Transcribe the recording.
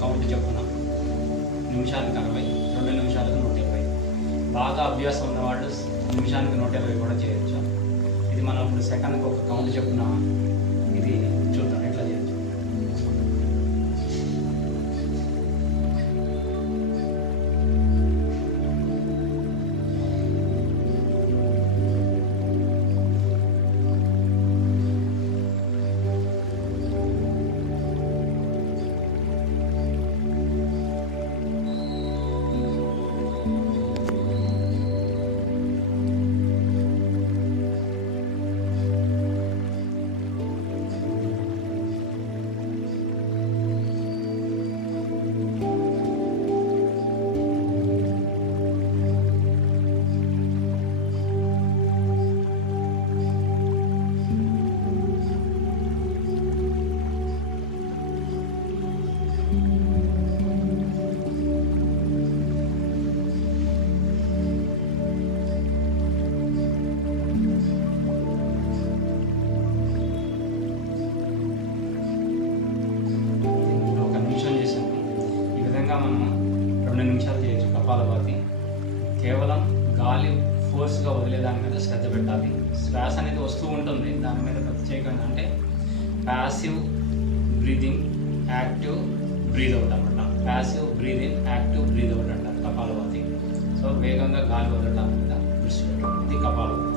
Count చెప్పున నిమిషానికి 60, 2 నిమిషాలకు 120. బాగా అభ్యాసం ఉన్నవాళ్ళు నిమిషానికి 120 కూడా చేయొచ్చు. ఇది మనం ఇప్పుడు సెకండ్కి ఒక కౌంట్ చెప్పున ఇది చూద్దాం ఎట్లా చేయొచ్చు. మనం 2 నిమిషాలు చేయొచ్చు కపాలభాతి. కేవలం గాలి ఫోర్స్గా వదిలేదాని మీద శ్రద్ధ పెట్టాలి. శ్వాస అనేది వస్తూ ఉంటుంది, దాని మీద ప్రత్యేకంగా అంటే passive breathing, active breathe out అనమాట. Passive breathe in, active breathe out అంటారు కపాలభాతి. సో వేగంగా గాలి వదలడం మీద దృష్టి పెట్టాలి. ఇది కపాలభాతి.